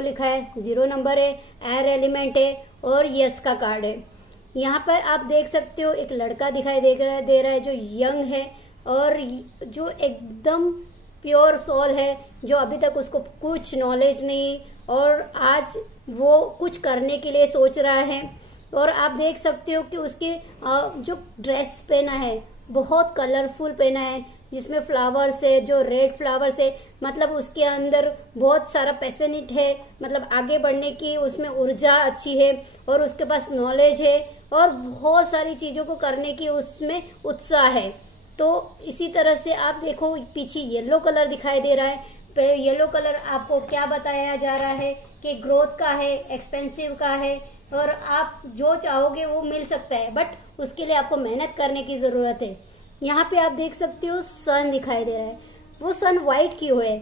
0 लिखा है, 0 नंबर है, एयर एलिमेंट है और यस का कार्ड है। यहाँ पर आप देख सकते हो एक लड़का दिखाई दे रहा है जो यंग है और जो एकदम प्योर सोल है, जो अभी तक उसको कुछ नॉलेज नहीं और आज वो कुछ करने के लिए सोच रहा है। और आप देख सकते हो कि उसके जो ड्रेस पहना है बहुत कलरफुल पहना है, जिसमें फ्लावर्स है, जो रेड फ्लावर्स है, मतलब उसके अंदर बहुत सारा पैशनेट है, मतलब आगे बढ़ने की उसमें ऊर्जा अच्छी है और उसके पास नॉलेज है और बहुत सारी चीजों को करने की उसमें उत्साह है। तो इसी तरह से आप देखो पीछे येलो कलर दिखाई दे रहा है। येलो कलर आपको क्या बताया जा रहा है कि ग्रोथ का है, एक्सपेंसिव का है और आप जो चाहोगे वो मिल सकता है, बट उसके लिए आपको मेहनत करने की जरूरत है। यहाँ पे आप देख सकते हो सन दिखाई दे रहा है। वो सन व्हाइट क्यों है?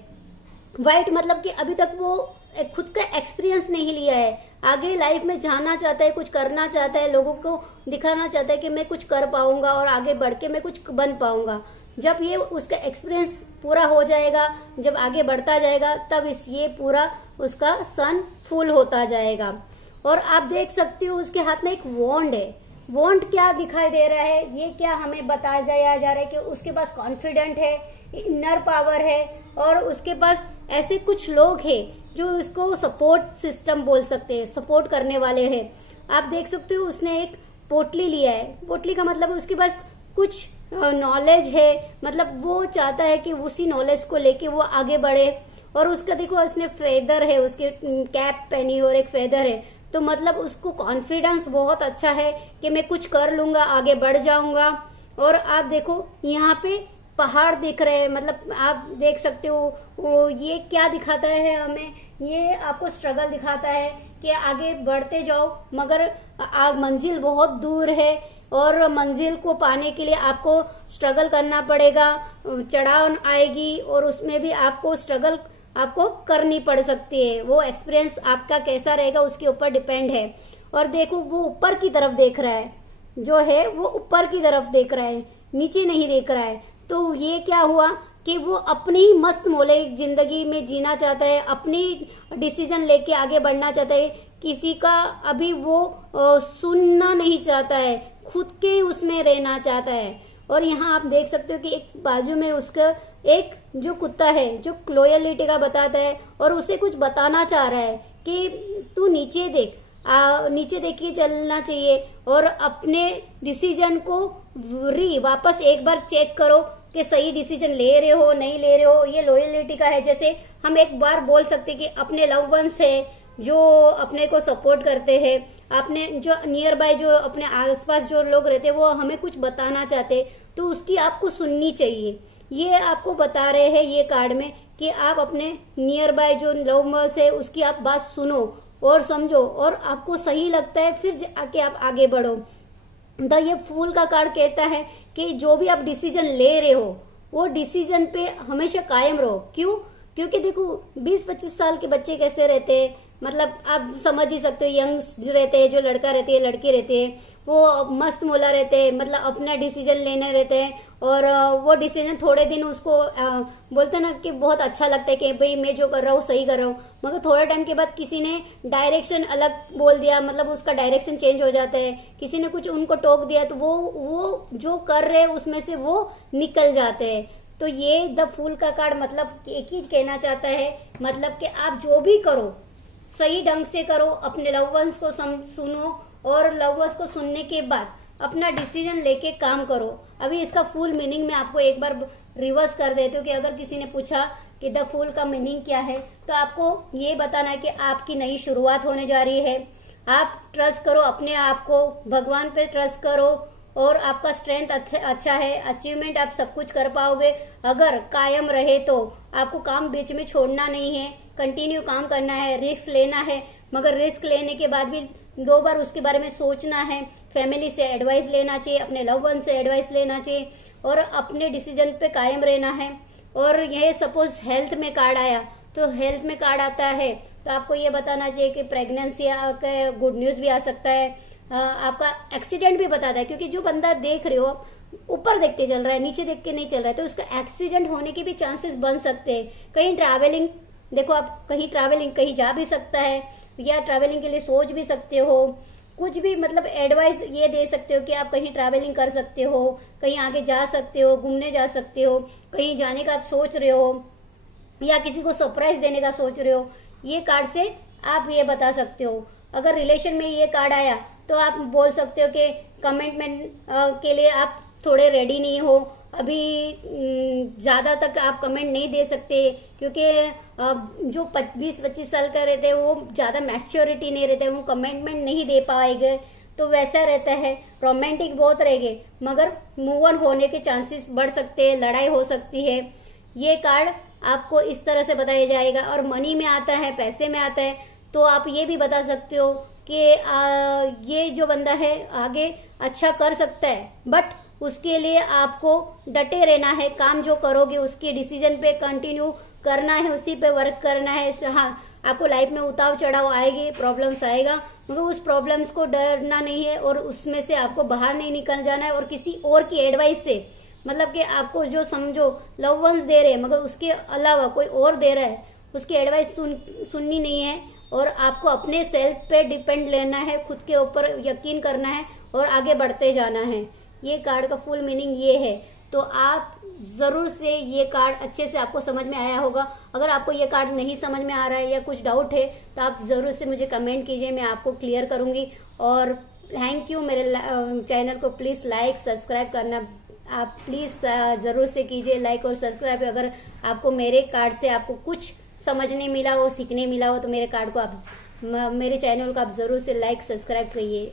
व्हाइट मतलब कि अभी तक वो खुद का एक्सपीरियंस नहीं लिया है, आगे लाइफ में जाना चाहता है, कुछ करना चाहता है, लोगों को दिखाना चाहता है कि मैं कुछ कर पाऊंगा और आगे बढ़ के मैं कुछ बन पाऊंगा। जब ये उसका एक्सपीरियंस पूरा हो जाएगा, जब आगे बढ़ता जाएगा, तब ये पूरा उसका सन फुल होता जाएगा। और आप देख सकते हो उसके हाथ में एक वॉन्ड है। वॉन्ड क्या दिखाई दे रहा है? ये क्या हमें बताया जा रहा है कि उसके पास कॉन्फिडेंट है, इनर पावर है और उसके पास ऐसे कुछ लोग हैं जो इसको सपोर्ट सिस्टम बोल सकते हैं, सपोर्ट करने वाले हैं। आप देख सकते हो उसने एक पोटली लिया है। पोटली का मतलब उसके पास कुछ नॉलेज है, मतलब वो चाहता है कि उसी नॉलेज को लेके वो आगे बढ़े। और उसका देखो उसने फेदर है, उसके कैप पहनी और एक फेदर है, तो मतलब उसको कॉन्फिडेंस बहुत अच्छा है कि मैं कुछ कर लूंगा, आगे बढ़ जाऊंगा। और आप देखो यहाँ पे पहाड़ दिख रहे हैं, मतलब आप देख सकते हो वो ये क्या दिखाता है हमें? ये आपको स्ट्रगल दिखाता है कि आगे बढ़ते जाओ, मगर मंजिल बहुत दूर है और मंजिल को पाने के लिए आपको स्ट्रगल करना पड़ेगा, चढ़ाव आएगी और उसमें भी आपको स्ट्रगल आपको करनी पड़ सकती है। वो एक्सपीरियंस आपका कैसा रहेगा उसके ऊपर डिपेंड है। और देखो वो ऊपर की तरफ देख रहा है, जो है वो ऊपर की तरफ देख रहा है, नीचे नहीं देख रहा है। तो ये क्या हुआ कि वो अपनी मस्त मौले जिंदगी में जीना चाहता है, अपनी डिसीजन लेके आगे बढ़ना चाहता है, किसी का अभी वो सुनना नहीं चाहता है, खुद के उसमें रहना चाहता है। और यहाँ आप देख सकते हो कि एक बाजू में उसका एक जो कुत्ता है जो लॉयलिटी का बताता है और उसे कुछ बताना चाह रहा है कि तू नीचे देख, नीचे देख के चलना चाहिए और अपने डिसीजन को वापस एक बार चेक करो कि सही डिसीजन ले रहे हो नहीं ले रहे हो। ये लॉयलिटी का है। जैसे हम एक बार बोल सकते कि अपने लव वंस है जो अपने को सपोर्ट करते हैं, अपने जो नियर बाय जो अपने आसपास जो लोग रहते हैं वो हमें कुछ बताना चाहते, तो उसकी आपको सुननी चाहिए। ये आपको बता रहे हैं ये कार्ड में कि आप अपने नियर बाय जो लव वंस है उसकी आप बात सुनो और समझो और आपको सही लगता है फिर आके आप आगे बढ़ो। तो ये फूल का कार्ड कहता है कि जो भी आप डिसीजन ले रहे हो वो डिसीजन पे हमेशा कायम रहो। क्यों? क्योंकि देखो 20-25 साल के बच्चे कैसे रहते हैं, मतलब आप समझ ही सकते हो, यंग रहते हैं, जो लड़का रहते हैं लड़के रहते हैं, वो मस्त मौला रहते हैं, मतलब अपना डिसीजन लेने रहते हैं और वो डिसीजन थोड़े दिन उसको बोलते हैं ना कि बहुत अच्छा लगता है कि भाई मैं जो कर रहा हूँ सही कर रहा हूँ, मगर थोड़े टाइम के बाद किसी ने डायरेक्शन अलग बोल दिया, मतलब उसका डायरेक्शन चेंज हो जाता है, किसी ने कुछ उनको टोक दिया तो वो जो कर रहे हैं उसमें से वो निकल जाते हैं। तो ये द फूल का कार्ड मतलब एक ही कहना चाहता है, मतलब कि आप जो भी करो सही ढंग से करो, अपने लव वंस को सुनो और लव वंस को सुनने के बाद अपना डिसीजन लेके काम करो। अभी इसका फुल मीनिंग मैं आपको एक बार रिवर्स कर देती हूँ कि अगर किसी ने पूछा कि द फूल का मीनिंग क्या है तो आपको ये बताना है कि आपकी नई शुरुआत होने जा रही है। आप ट्रस्ट करो अपने आप को, भगवान पे ट्रस्ट करो और आपका स्ट्रेंथ अच्छा है, अचीवमेंट आप सब कुछ कर पाओगे अगर कायम रहे तो। आपको काम बीच में छोड़ना नहीं है, कंटिन्यू काम करना है, रिस्क लेना है, मगर रिस्क लेने के बाद भी 2 बार उसके बारे में सोचना है, फैमिली से एडवाइस लेना चाहिए, अपने लव वन से एडवाइस लेना चाहिए और अपने डिसीजन पे कायम रहना है। और यह सपोज हेल्थ में कार्ड आया तो हेल्थ में कार्ड आता है तो आपको ये बताना चाहिए कि प्रेगनेंसी का गुड न्यूज भी आ सकता है, आपका एक्सीडेंट भी बताता है, क्योंकि जो बंदा देख रहे हो ऊपर देख के चल रहा है नीचे देख के नहीं चल रहा है तो उसका एक्सीडेंट होने के भी चांसेस बन सकते हैं। कहीं ट्रैवलिंग देखो आप कहीं ट्रैवलिंग कहीं जा भी सकता है या ट्रैवलिंग के लिए सोच भी सकते हो, कुछ भी मतलब एडवाइस ये दे सकते हो कि आप कहीं ट्रैवलिंग कर सकते हो, कहीं आगे जा सकते हो, घूमने जा सकते हो, कहीं जाने का आप सोच रहे हो या किसी को सरप्राइज देने का सोच रहे हो, ये कार्ड से आप ये बता सकते हो। अगर रिलेशन में ये कार्ड आया तो आप बोल सकते हो कि कमिटमेंट के लिए आप थोड़े रेडी नहीं हो, अभी ज्यादा तक आप कमेंट नहीं दे सकते, क्योंकि जो 20-25 साल का रहते हैं वो ज्यादा मैच्योरिटी नहीं रहते, वो कमिटमेंट नहीं दे पाएंगे, तो वैसा रहता है। रोमांटिक बहुत रहेंगे मगर मूव ऑन होने के चांसेस बढ़ सकते हैं, लड़ाई हो सकती है। ये कार्ड आपको इस तरह से बताया जाएगा। और मनी में आता है, पैसे में आता है, तो आप ये भी बता सकते हो कि ये जो बंदा है आगे अच्छा कर सकता है, बट उसके लिए आपको डटे रहना है, काम जो करोगे उसके डिसीजन पे कंटिन्यू करना है, उसी पे वर्क करना है। हाँ, आपको लाइफ में उतार चढ़ाव आएगी, प्रॉब्लम्स आएगा, मगर उस प्रॉब्लम्स को डरना नहीं है और उसमें से आपको बाहर नहीं निकल जाना है। और किसी और की एडवाइस से, मतलब कि आपको जो समझो लव वंस दे रहे हैं मगर उसके अलावा कोई और दे रहा है, उसकी एडवाइस सुननी नहीं है और आपको अपने सेल्फ पे डिपेंड लेना है, खुद के ऊपर यकीन करना है और आगे बढ़ते जाना है। ये कार्ड का फुल मीनिंग ये है। तो आप जरूर से ये कार्ड अच्छे से आपको समझ में आया होगा। अगर आपको ये कार्ड नहीं समझ में आ रहा है या कुछ डाउट है तो आप जरूर से मुझे कमेंट कीजिए, मैं आपको क्लियर करूंगी। और थैंक यू। मेरे चैनल को प्लीज लाइक सब्सक्राइब करना आप प्लीज जरूर से कीजिए, लाइक और सब्सक्राइब। अगर आपको मेरे कार्ड से आपको कुछ समझने मिला हो, सीखने मिला हो, तो मेरे कार्ड को आप, मेरे चैनल को आप जरूर से लाइक सब्सक्राइब करिए।